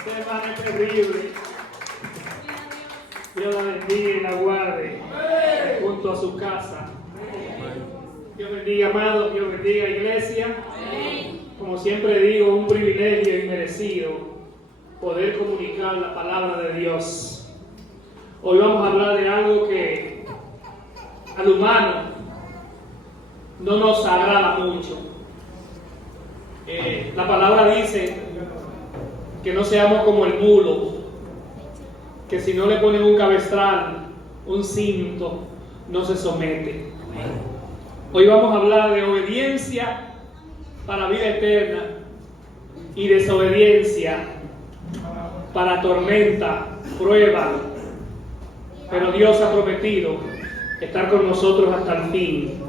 Este hermano es terrible. Dios la bendiga y la guarde junto a su casa. Dios bendiga, amados. Dios bendiga, iglesia. Como siempre digo, un privilegio inmerecido poder comunicar la palabra de Dios. Hoy vamos a hablar de algo que al humano no nos agrada mucho. La palabra dice que no seamos como el mulo, que si no le ponen un cabestral, un cinto, no se somete. Hoy vamos a hablar de obediencia para vida eterna y desobediencia para tormenta, prueba. Pero Dios ha prometido estar con nosotros hasta el fin.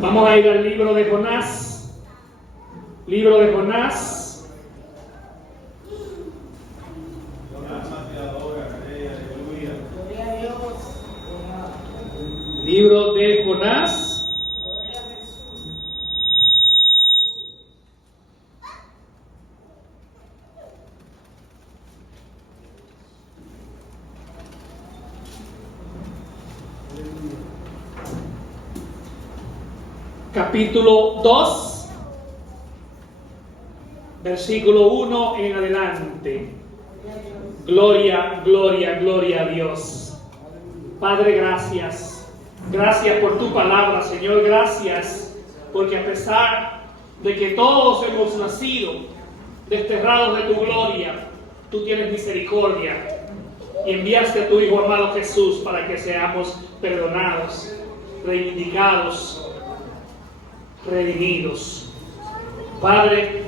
Vamos a ir al libro de Jonás. Libro de Jonás. Libro de Jonás. Capítulo 2. Versículo 1 en adelante. Gloria, gloria, gloria a Dios. Padre, gracias. Gracias por tu palabra, Señor. Gracias porque a pesar de que todos hemos nacido desterrados de tu gloria, tú tienes misericordia y enviaste a tu Hijo amado Jesús para que seamos perdonados, reivindicados, redimidos. Padre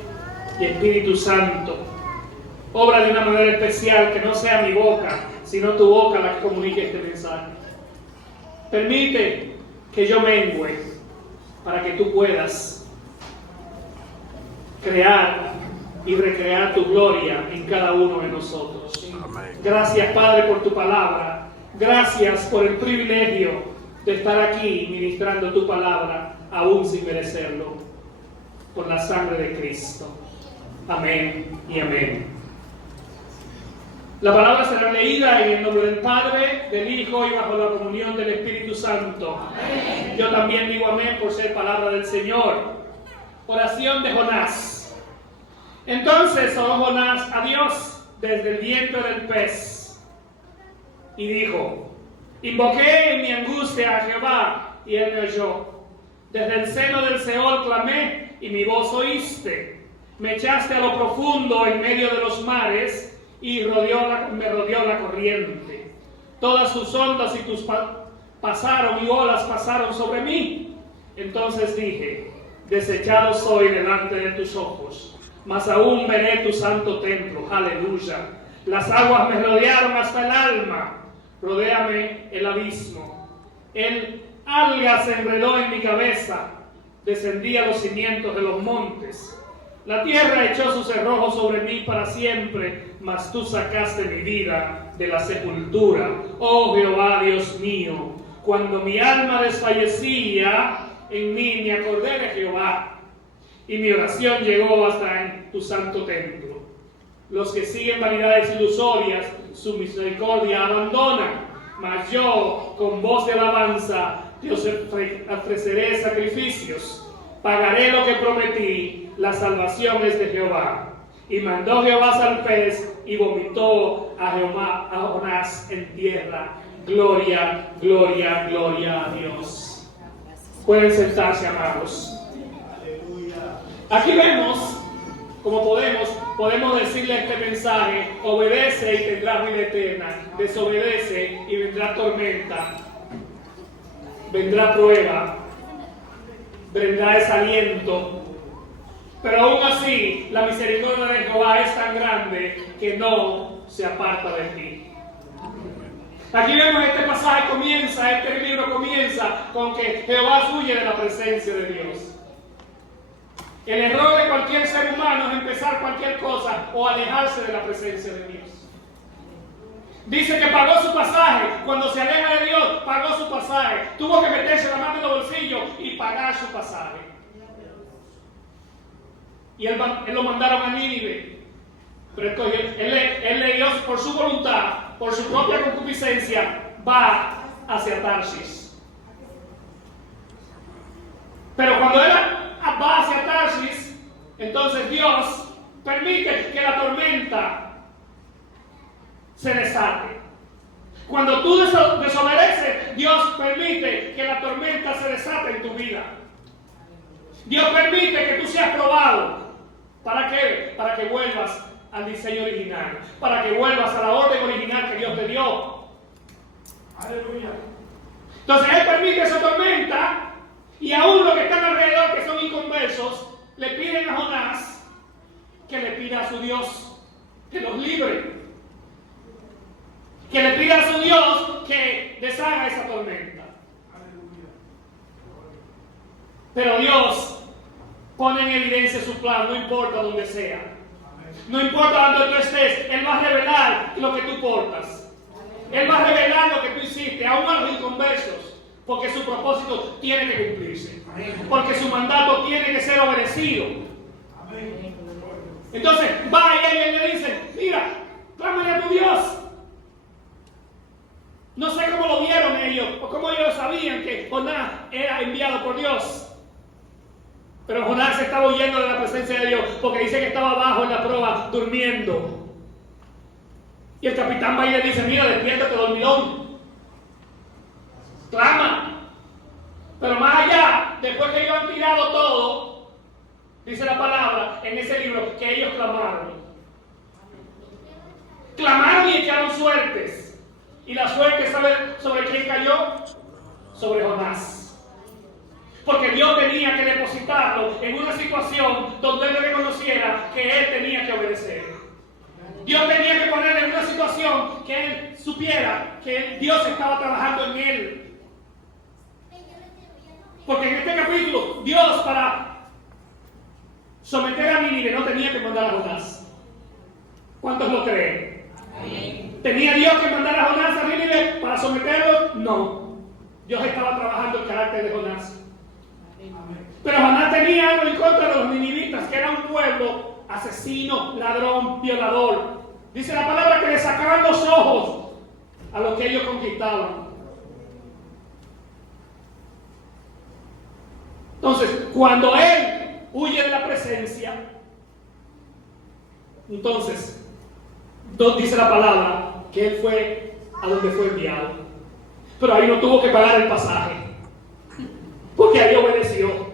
y Espíritu Santo, obra de una manera especial, que no sea mi boca, sino tu boca la que comunique este mensaje. Permite que yo mengüe para que tú puedas crear y recrear tu gloria en cada uno de nosotros. Amén. Gracias, Padre, por tu palabra. Gracias por el privilegio de estar aquí ministrando tu palabra, aún sin merecerlo, por la sangre de Cristo. Amén y amén. La palabra será leída en el nombre del Padre, del Hijo y bajo la comunión del Espíritu Santo. Amén. Yo también digo amén por ser palabra del Señor. Oración de Jonás. Entonces oró Jonás a Dios desde el vientre del pez y dijo: invoqué en mi angustia a Jehová y él me oyó. Desde el seno del Seol clamé y mi voz oíste. Me echaste a lo profundo en medio de los mares y me rodeó la corriente. Todas tus ondas y tus pasaron y olas pasaron sobre mí. Entonces dije: desechado soy delante de tus ojos, mas aún veré tu santo templo. Aleluya. Las aguas me rodearon hasta el alma, rodéame el abismo. El alga se enredó en mi cabeza, descendí a los cimientos de los montes. La tierra echó su cerrojo sobre mí para siempre, mas tú sacaste mi vida de la sepultura. Oh Jehová, Dios mío, cuando mi alma desfallecía en mí, me acordé de Jehová, y mi oración llegó hasta en tu santo templo. Los que siguen vanidades ilusorias, su misericordia abandonan, mas yo, con voz de alabanza, te ofreceré sacrificios. Pagaré lo que prometí, la salvación es de Jehová. Y mandó Jehová al pez y vomitó a Jonás en tierra. Gloria, gloria, gloria a Dios. Pueden sentarse, amados. Aquí vemos, como podemos decirle este mensaje: obedece y tendrás vida eterna, desobedece y vendrá tormenta, vendrá prueba, vendrá desaliento. Pero aún así, la misericordia de Jehová es tan grande que no se aparta de ti. Aquí vemos este pasaje este libro comienza con que Jehová huye de la presencia de Dios. El error de cualquier ser humano es empezar cualquier cosa o alejarse de la presencia de Dios. Dice que pagó su pasaje. Cuando se aleja de Dios, pagó su pasaje. Tuvo que meterse la mano en los bolsillos y pagar su pasaje. Y él lo mandaron a Nínive. Pero él le dio por su voluntad, por su propia concupiscencia, va hacia Tarsis. Pero cuando él va hacia Tarsis, entonces Dios permite que la tormenta se desate. Cuando tú desobedeces, Dios permite que la tormenta se desate en tu vida. Dios permite que tú seas probado. ¿Para qué? Para que vuelvas al diseño original. Para que vuelvas a la orden original que Dios te dio. Aleluya. Entonces Él permite esa tormenta y aún los que están alrededor, que son inconversos, le piden a Jonás que le pida a su Dios que los libre. Que le pida a su Dios que deshaga esa tormenta. Pero Dios pone en evidencia su plan, no importa donde sea. No importa donde tú estés, Él va a revelar lo que tú portas. Él va a revelar lo que tú hiciste, aún a los inconversos, porque su propósito tiene que cumplirse. Porque su mandato tiene que ser obedecido. Entonces va y él le dice, mira, clámale a tu Dios. No sé cómo lo vieron ellos, o cómo ellos sabían que Jonás era enviado por Dios. Pero Jonás estaba huyendo de la presencia de Dios, porque dice que estaba abajo en la proa, durmiendo. Y el capitán va y le dice, mira, despiértate, dormilón. Clama. Pero más allá, después que ellos han tirado todo, dice la palabra en ese libro, que ellos clamaron. Clamaron y echaron suertes. Y la suerte, ¿sabe sobre quién cayó? Sobre Jonás. Porque Dios tenía que depositarlo en una situación donde él reconociera que él tenía que obedecer. Dios tenía que ponerle en una situación que él supiera que Dios estaba trabajando en él. Porque en este capítulo, Dios para someter a Nínive no tenía que mandar a Jonás. ¿Cuántos lo creen? ¿Tenía Dios que mandar a Jonás a Nínive para someterlo? No. Dios estaba trabajando el carácter de Jonás. Pero Jonás tenía algo en contra de los ninivitas, que era un pueblo asesino, ladrón, violador. Dice la palabra que le sacaban los ojos a los que ellos conquistaban. Entonces, cuando él huye de la presencia, entonces, dice la palabra que él fue a donde fue enviado. Pero ahí no tuvo que pagar el pasaje, porque ahí obedeció.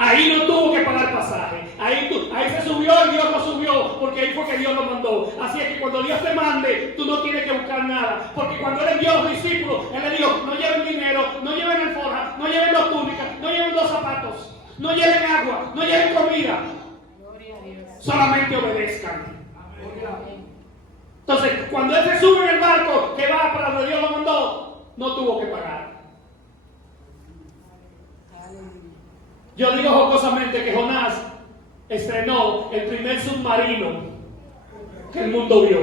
Ahí no tuvo que pagar pasaje. Ahí se subió y Dios lo subió, porque ahí fue que Dios lo mandó. Así es que cuando Dios te mande, tú no tienes que buscar nada. Porque cuando Él envió a los discípulos, Él le dijo, no lleven dinero, no lleven alforja, no lleven dos túnicas, no lleven dos zapatos, no lleven agua, no lleven comida. Solamente obedezcan. Entonces, cuando Él se sube en el barco que va para donde Dios lo mandó, no tuvo que pagar. Yo digo jocosamente que Jonás estrenó el primer submarino que el mundo vio,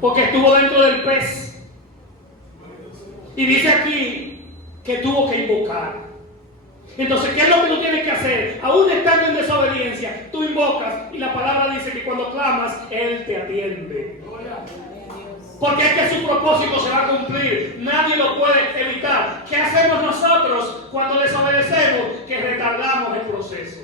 porque estuvo dentro del pez. Y dice aquí que tuvo que invocar. Entonces, ¿qué es lo que tú tienes que hacer? Aún estando en desobediencia, tú invocas y la palabra dice que cuando clamas, Él te atiende. Porque es que su propósito se va a cumplir. Nadie lo puede evitar. ¿Qué hacemos nosotros cuando desobedecemos? Que retardamos el proceso.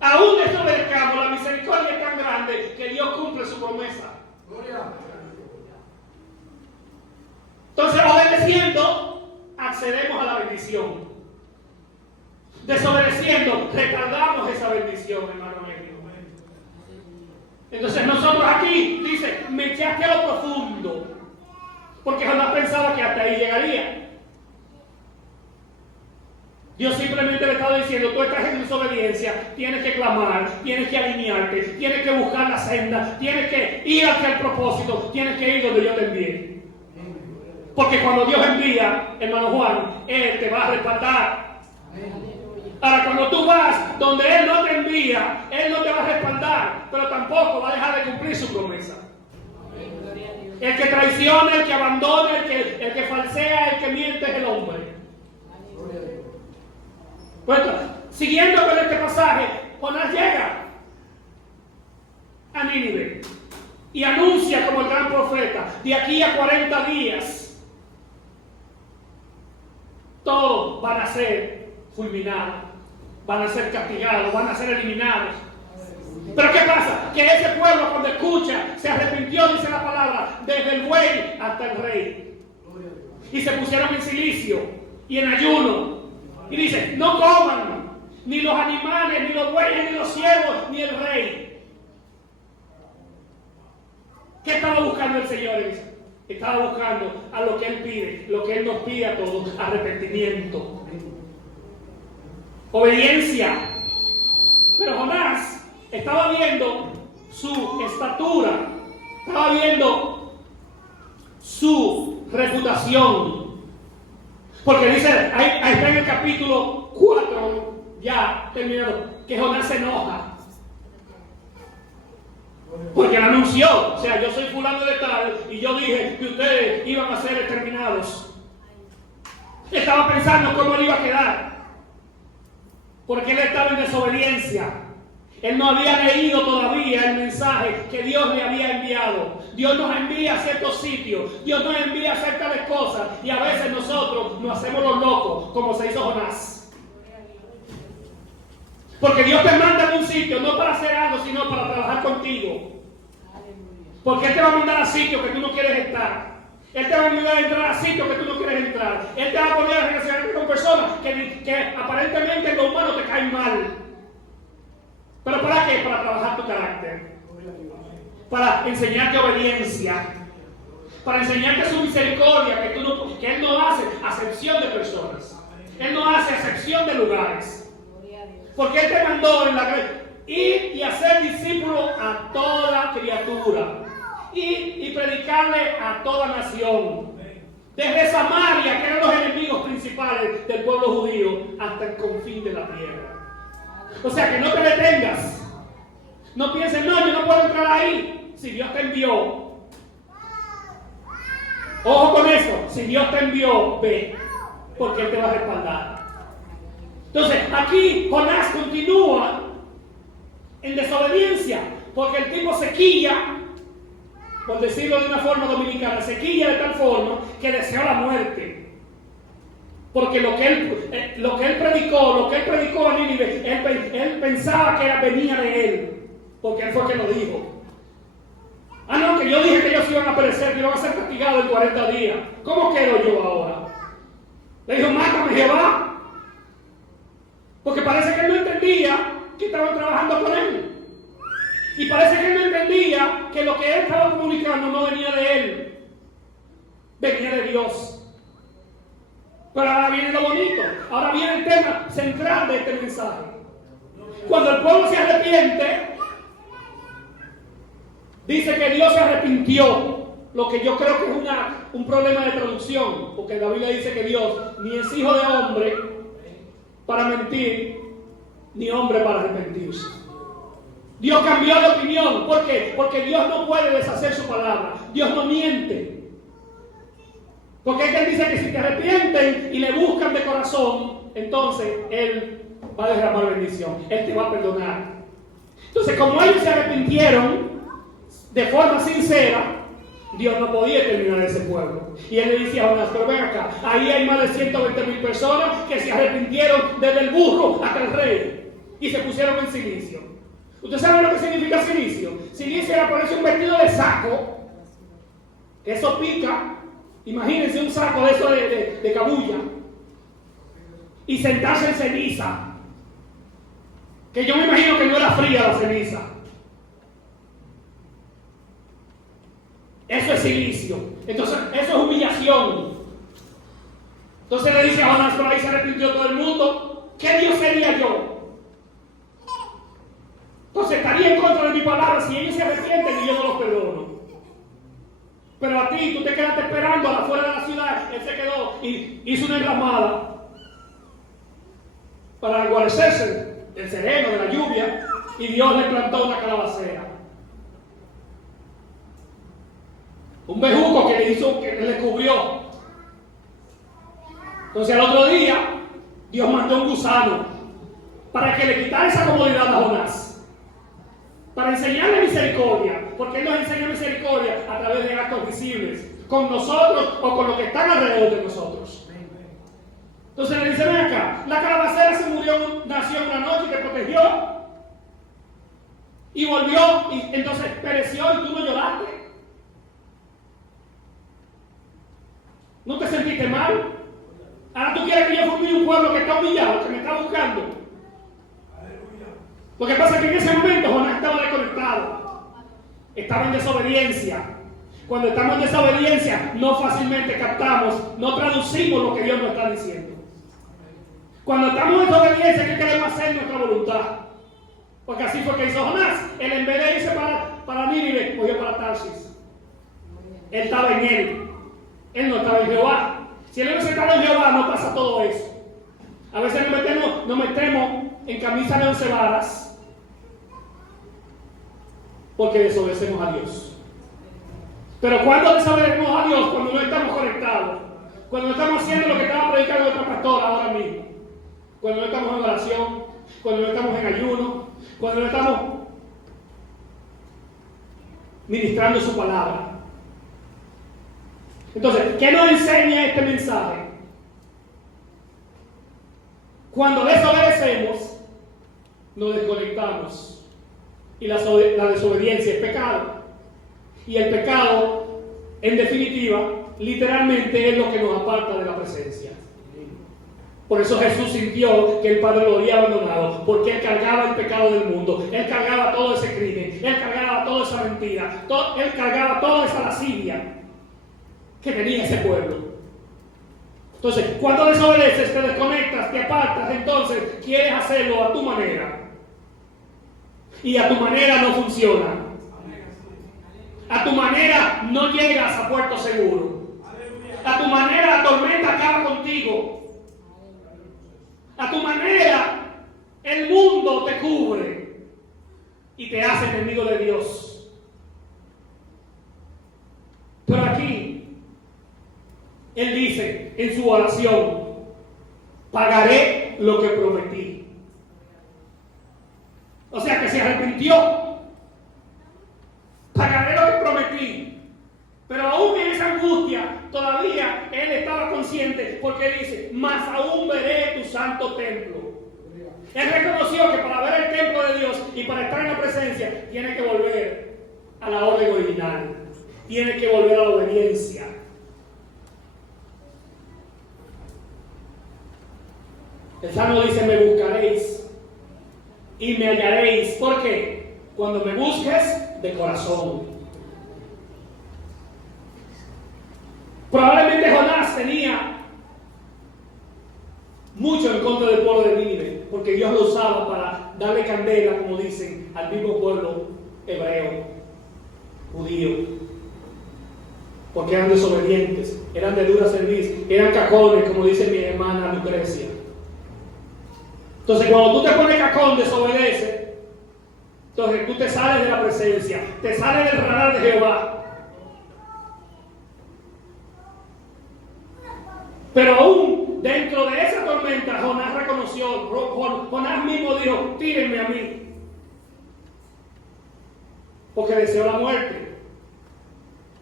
Aún desobedezcamos, la misericordia es tan grande que Dios cumple su promesa. Entonces, obedeciendo, accedemos a la bendición. Desobedeciendo, retardamos esa bendición, hermano mío. Entonces nosotros aquí, dice, me echaste a lo profundo. Porque Jonás pensaba que hasta ahí llegaría. Dios simplemente le estaba diciendo, tú estás en desobediencia, tienes que clamar, tienes que alinearte, tienes que buscar la senda, tienes que ir hacia el propósito, tienes que ir donde yo te envíe. Porque cuando Dios envía, hermano Juan, Él te va a respaldar. Ahora, cuando tú vas donde Él no te envía, Él no te va a respaldar, pero tampoco va a dejar de cumplir su promesa. El que traiciona, el que abandona, el que falsea, el que miente es el hombre. Pues, siguiendo con este pasaje, Jonás llega a Nínive y anuncia como el gran profeta: de aquí a 40 días todos van a ser fulminados, van a ser castigados, van a ser eliminados. Pero ¿qué pasa? Que ese pueblo, cuando escucha, se arrepintió, dice la palabra, desde el buey hasta el rey. Y se pusieron en silicio y en ayuno. Y dice: no coman ni los animales, ni los bueyes, ni los siervos, ni el rey. ¿Qué estaba buscando el Señor? Estaba buscando a lo que Él pide, lo que Él nos pide a todos: arrepentimiento, obediencia. Pero Jonás estaba viendo su estatura, estaba viendo su reputación. Porque dice, ahí está en el capítulo 4, ya terminado, que Jonás se enoja. Porque él anunció: o sea, yo soy fulano de tal y yo dije que ustedes iban a ser exterminados. Estaba pensando cómo él iba a quedar, porque él estaba en desobediencia. Él no había leído todavía el mensaje que Dios le había enviado. Dios nos envía a ciertos sitios, Dios nos envía a hacer tales cosas, y a veces nosotros nos hacemos los locos, como se hizo Jonás. Porque Dios te manda a un sitio no para hacer algo, sino para trabajar contigo. Porque Él te va a mandar a sitios que tú no quieres estar. Él te va a ayudar a entrar a sitios que tú no quieres entrar. Él te va a poner a relacionarte con personas que aparentemente en lo humano te caen mal. ¿Pero para qué? Para trabajar tu carácter. Para enseñarte obediencia. Para enseñarte su misericordia, que Él no hace acepción de personas. Él no hace acepción de lugares. Porque Él te mandó en la ir y hacer discípulo a toda criatura. Y predicarle a toda nación. Desde Samaria, que eran los enemigos principales del pueblo judío, hasta el confín de la tierra. O sea, que no te detengas. No pienses: no, yo no puedo entrar ahí. Si Dios te envió. Ojo con eso. Si Dios te envió, ve. Porque Él te va a respaldar. Entonces, aquí Jonás continúa en desobediencia. Porque el tipo se quilla, por decirlo de una forma dominicana, se quilla de tal forma que deseó la muerte. Porque lo que él predicó a Nínive, él pensaba que venía de él. Porque él fue quien lo dijo. Ah, no, que yo dije que ellos iban a perecer, que iban a ser castigados en 40 días. ¿Cómo quedo yo ahora? Le dijo: mátame, Jehová. Porque parece que él no entendía que estaban trabajando con él. Y parece que él no entendía que lo que él estaba comunicando no venía de él. Venía de Dios. Pero ahora viene lo bonito. Ahora viene el tema central de este mensaje. Cuando el pueblo se arrepiente, dice que Dios se arrepintió. Lo que yo creo que es un problema de traducción. Porque la Biblia dice que Dios ni es hijo de hombre para mentir, ni hombre para arrepentirse. Dios cambió de opinión. ¿Por qué? Porque Dios no puede deshacer su palabra. Dios no miente. Porque Él dice que si te arrepienten y le buscan de corazón, entonces Él va a derramar bendición. Él te va a perdonar. Entonces, como ellos se arrepintieron de forma sincera, Dios no podía terminar ese pueblo. Y Él le decía a Jonás: pero ven acá, ahí hay más de 120,000 personas que se arrepintieron desde el burro hasta el rey y se pusieron en silicio. ¿Usted sabe lo que significa silicio? Silicio era ponerse un vestido de saco, que eso pica. Imagínense un saco de eso de cabulla y sentarse en ceniza, que yo me imagino que no era fría la ceniza. Eso es silicio. Entonces eso es humillación. Entonces le dice a Jonás: por ahí se arrepintió todo el mundo. ¿Qué Dios sería yo? Entonces estaría en contra de mi palabra si ellos se arrepienten y yo no los perdono. Pero a ti, tú te quedaste esperando afuera de la ciudad. Él se quedó y hizo una enramada para guarecerse del sereno, de la lluvia, y Dios le plantó una calabacera. Un bejuco que le cubrió. Entonces al otro día, Dios mandó un gusano para que le quitara esa comodidad a Jonás, para enseñarle misericordia, porque Él nos enseña misericordia a través de actos visibles, con nosotros o con los que están alrededor de nosotros. Entonces le dice, ven acá, la calabacera se murió, nació una noche y te protegió, y volvió, y entonces pereció y tú no lloraste. ¿No te sentiste mal? Ahora tú quieres que yo forme un pueblo que está humillado, que me está buscando. Lo que pasa es que en ese momento Jonás estaba desconectado, estaba en desobediencia. Cuando estamos en desobediencia, no fácilmente captamos, no traducimos lo que Dios nos está diciendo. Cuando estamos en desobediencia, ¿qué queremos hacer? Nuestra voluntad. Porque así fue que hizo Jonás. Él, en vez de irse para Nínive, cogió para Tarsis. Él estaba en él. Él no estaba en Jehová. Si él hubiese estado en Jehová, no pasa todo eso. A veces nos metemos en camisa de 11 varas porque desobedecemos a Dios. Pero cuando desobedecemos a Dios, cuando no estamos conectados, cuando no estamos haciendo lo que estaba predicando nuestra pastora ahora mismo, cuando no estamos en oración, cuando no estamos en ayuno, cuando no estamos ministrando su palabra. Entonces, ¿qué nos enseña este mensaje? Cuando desobedecemos, nos desconectamos. Y la desobediencia es pecado. Y el pecado, en definitiva, literalmente es lo que nos aparta de la presencia. Por eso Jesús sintió que el Padre lo había abandonado, porque Él cargaba el pecado del mundo, Él cargaba todo ese crimen, Él cargaba toda esa mentira, Él cargaba toda esa lascivia que tenía ese pueblo. Entonces, cuando desobedeces, te desconectas, te apartas, entonces quieres hacerlo a tu manera. Y a tu manera no funciona. A tu manera no llegas a puerto seguro. A tu manera la tormenta acaba contigo. A tu manera el mundo te cubre y te hace enemigo de Dios. Pero aquí Él dice en su oración, pagaré lo que prometí. O sea que se arrepintió. Pagaré lo que prometí. Pero aún en esa angustia, todavía Él estaba consciente, porque dice, mas aún veré tu santo templo. Él reconoció que para ver el templo de Dios y para estar en la presencia, tiene que volver a la orden original. Tiene que volver a la obediencia. El Salmo dice, me buscaréis y me hallaréis. ¿Por qué? Cuando me busques de corazón. Probablemente Jonás tenía mucho en contra del pueblo de Nínive, porque Dios lo usaba para darle candela, como dicen, al mismo pueblo hebreo, judío. Porque eran desobedientes, eran de dura cerviz, eran cacones, como dice mi hermana Lucrecia. Entonces, cuando tú te pones cacón, desobedeces, entonces tú te sales de la presencia, te sales del radar de Jehová. Pero aún dentro de esa tormenta, Jonás reconoció, Jonás mismo dijo, tírenme a mí, porque deseo la muerte.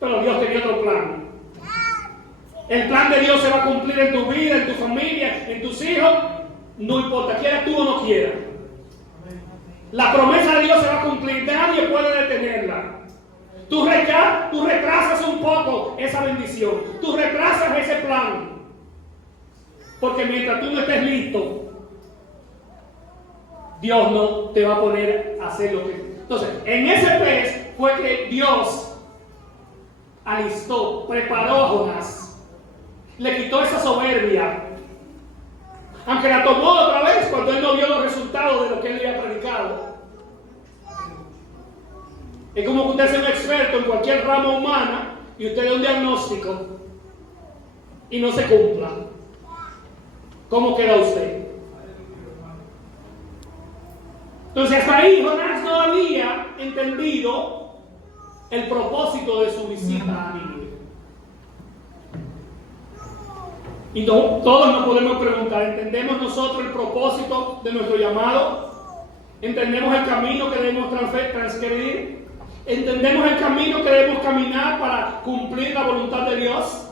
Pero Dios tenía otro plan. El plan de Dios se va a cumplir en tu vida, en tu familia, en tus hijos, no importa, quieras tú o no quieras. La promesa de Dios se va a cumplir, nadie puede detenerla. Tú retrasas un poco esa bendición, tú retrasas ese plan. Porque mientras tú no estés listo, Dios no te va a poner a hacer lo que... Entonces, en ese pez fue que Dios alistó, preparó a Jonás. Le quitó esa soberbia. Aunque la tomó otra vez cuando él no vio los resultados de lo que él había predicado. Es como que usted sea un experto en cualquier rama humana y usted dé un diagnóstico y no se cumpla. ¿Cómo queda usted? Entonces hasta ahí Jonás no había entendido el propósito de su visita a Nínive. Y todos nos podemos preguntar, ¿entendemos nosotros el propósito de nuestro llamado? ¿Entendemos el camino que debemos transgredir? ¿Entendemos el camino que debemos caminar para cumplir la voluntad de Dios?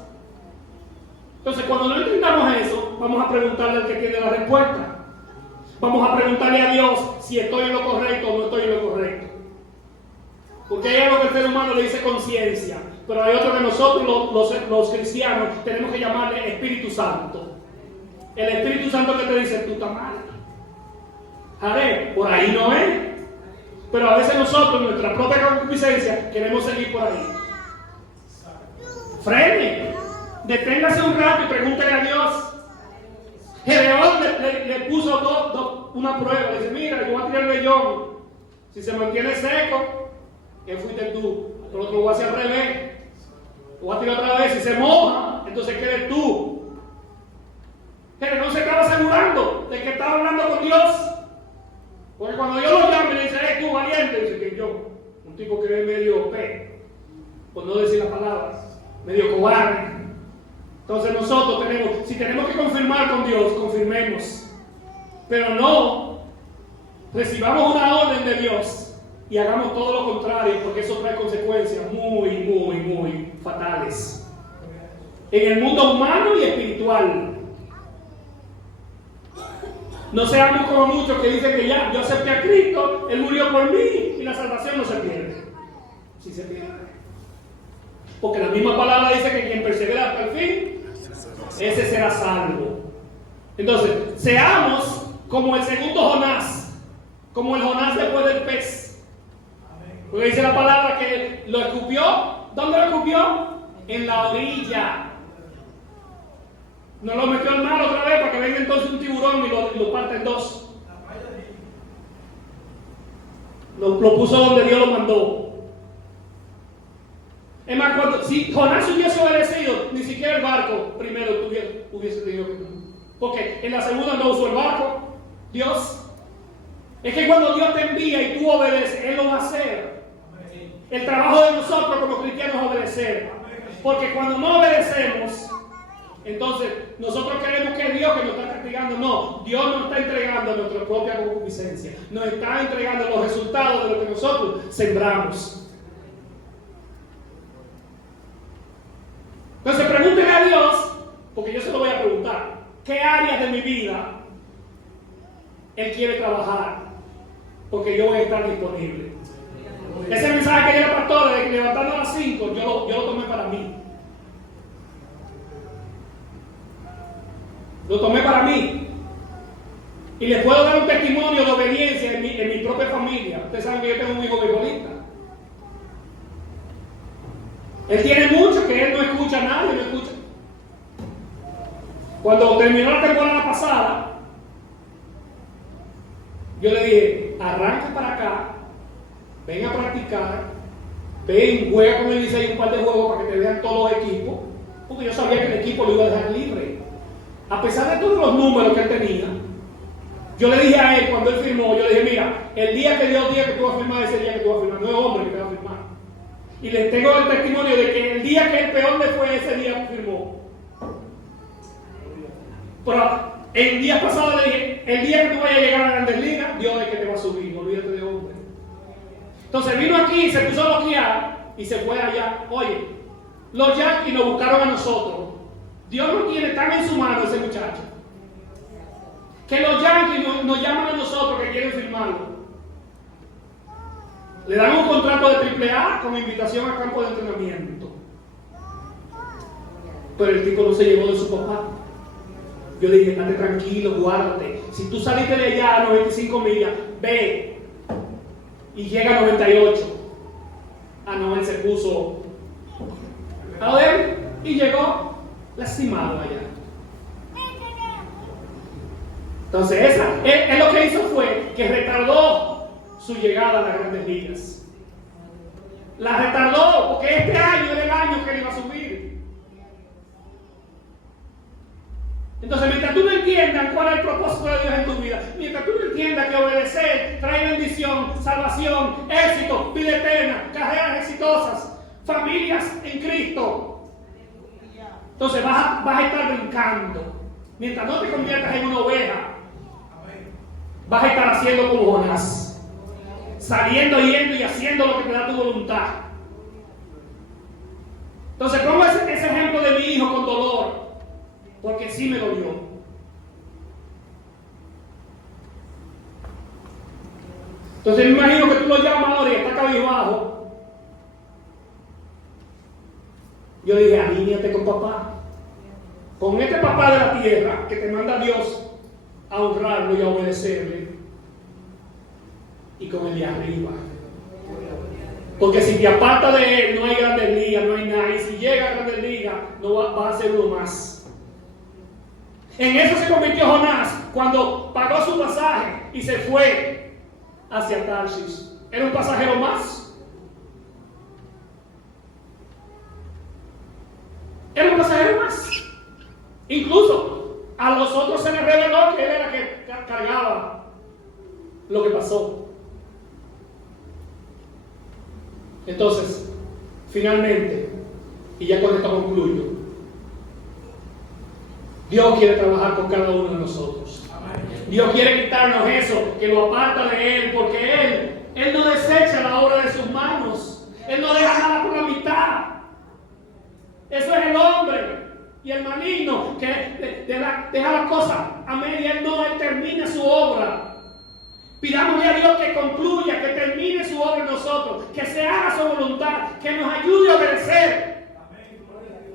Entonces, cuando no entendamos eso, vamos a preguntarle al que tiene la respuesta. Vamos a preguntarle a Dios si estoy en lo correcto o no estoy en lo correcto. Porque hay algo que el ser humano le dice conciencia, pero hay otro que nosotros los cristianos tenemos que llamarle Espíritu Santo. El Espíritu Santo que te dice, tú estás mal. Haré, por ahí no es. Pero a veces nosotros, nuestra propia concupiscencia, queremos seguir por ahí. Frene, deténgase un rato y pregúntele a Dios. Gedeón le puso una prueba. Le dice, mira, yo voy a tirar el vellón. Si se mantiene seco, ¿qué fuiste tú? Pero otro lo voy a hacer al revés. Lo voy a tirar otra vez. Si se moja, entonces ¿qué eres tú? Gedeón se estaba asegurando de que estaba hablando con Dios. Porque cuando yo lo llamo y le dice, tú valiente, dice que yo, un tipo que es medio por no decir las palabras, medio cobarde. Entonces nosotros si tenemos que confirmar con Dios, confirmemos. Pero no recibamos una orden de Dios y hagamos todo lo contrario, porque eso trae consecuencias muy fatales. En el mundo humano y espiritual. No seamos como muchos que dicen que ya, yo acepté a Cristo, Él murió por mí y la salvación no se pierde. Sí se pierde. Porque la misma palabra dice que quien persevera hasta el fin, ese será salvo. Entonces, seamos como el segundo Jonás, como el Jonás después del pez. Porque dice la palabra que lo escupió. ¿Dónde lo escupió? En la orilla. No lo metió al mar otra vez para que venga entonces un tiburón y lo parte en dos. Lo puso donde Dios lo mandó. Es más, si Jonás hubiese obedecido, ni siquiera el barco primero hubiese tenido que. Porque en la segunda no usó el barco, Dios. Es que cuando Dios te envía y tú obedeces, Él lo va a hacer. El trabajo de nosotros como cristianos es obedecer. Porque cuando no obedecemos, entonces nosotros creemos que es Dios que nos está castigando. No, Dios nos está entregando nuestra propia concupiscencia. Nos está entregando los resultados de lo que nosotros sembramos. Entonces pregúntenle a Dios, porque yo se lo voy a preguntar, ¿qué áreas de mi vida Él quiere trabajar? Porque yo voy a estar disponible. Ese mensaje que dio el pastor de levantando a las 5, yo lo tomé para mí. Lo tomé para mí. Y les puedo dar un testimonio de obediencia en mi propia familia. Ustedes saben que yo tengo un hijo beisbolista. Él tiene mucho que él no escucha a nadie, no escucha. Cuando terminó la temporada pasada, yo le dije, arranca para acá, ven a practicar, ven, juega con el Licey un par de juegos para que te vean todos los equipos, porque yo sabía que el equipo lo iba a dejar libre. A pesar de todos los números que él tenía, yo le dije a él, cuando él firmó, yo le dije, mira, el día que Dios diga que tú vas a firmar, ese día que tú vas a firmar, no es hombre que te va a firmar. Y les tengo el testimonio de que el día que el peor le fue, ese día firmó. Pero el día pasado le dije, el día que tú vayas a llegar a la Grandes Ligas, Dios es que te va a subir, olvídate de hombre. Entonces vino aquí y se puso a bloquear y se fue allá. Oye, los Yankees nos buscaron a nosotros. Dios no tiene tan en su mano ese muchacho que los Yankees nos llaman a nosotros que quieren firmarlo. Le dan un contrato de AAA con invitación a campo de entrenamiento. Pero el tipo no se llevó de su papá. Yo le dije, estate tranquilo, guárdate. Si tú saliste de allá a 95 millas, ve. Y llega a 98. Ah, no, él se puso a ver y llegó lastimado allá. Entonces, él lo que hizo fue que retardó su llegada a las Grandes Ligas. La retardó porque este año era el año que él iba a subir. Entonces, mientras tú no entiendas cuál es el propósito de Dios en tu vida, mientras tú no entiendas que obedecer trae bendición, salvación, éxito, vida eterna, carreras exitosas, familias en Cristo, Entonces vas a estar brincando. Mientras no te conviertas en una oveja, vas a estar haciendo como Jonás, saliendo, yendo y haciendo lo que te da tu voluntad. Entonces pongo ese ejemplo de mi hijo con dolor, porque sí me dolió. Entonces me imagino que tú lo llamas ahora y está cabizbajo. Yo dije, alíñate con papá. Con este papá de la tierra que te manda Dios a honrarlo y a obedecerle. Y con el de arriba. Porque si te aparta de él, no hay grandes ligas, no hay nada. Y si llega a grandes ligas, no va a ser uno más. En eso se convirtió Jonás cuando pagó su pasaje y se fue hacia Tarsis. Era un pasajero más. Era un pasajero más. Incluso a los otros se les reveló que él era el que cargaba lo que pasó. Entonces, finalmente, y ya con esto concluyo, Dios quiere trabajar con cada uno de nosotros. Dios quiere quitarnos eso que lo aparta de Él, porque Él no desecha la obra de sus manos. Él no deja nada por la mitad. Eso es el hombre y el maligno que deja las cosas a media. Él termina su obra. Pidámosle a Dios que concluya, que termine su obra en nosotros, que se haga su voluntad, que nos ayude a obedecer.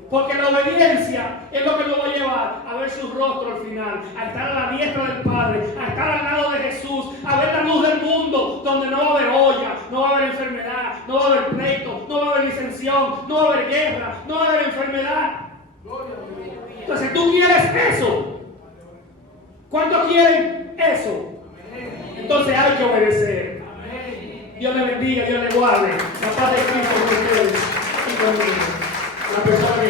Porque la obediencia es lo que nos va a llevar a ver su rostro al final, a estar a la diestra del Padre, a estar al lado de Jesús, a ver la luz del mundo, donde no va a haber olla, no va a haber enfermedad, no va a haber pleito, no va a haber disensión, no va a haber guerra, no va a haber enfermedad. Entonces, ¿tú quieres eso? ¿Cuántos quieren eso? Entonces hay que obedecer. Dios le bendiga, Dios le guarde. La paz de Cristo con ustedes y conmigo. La persona que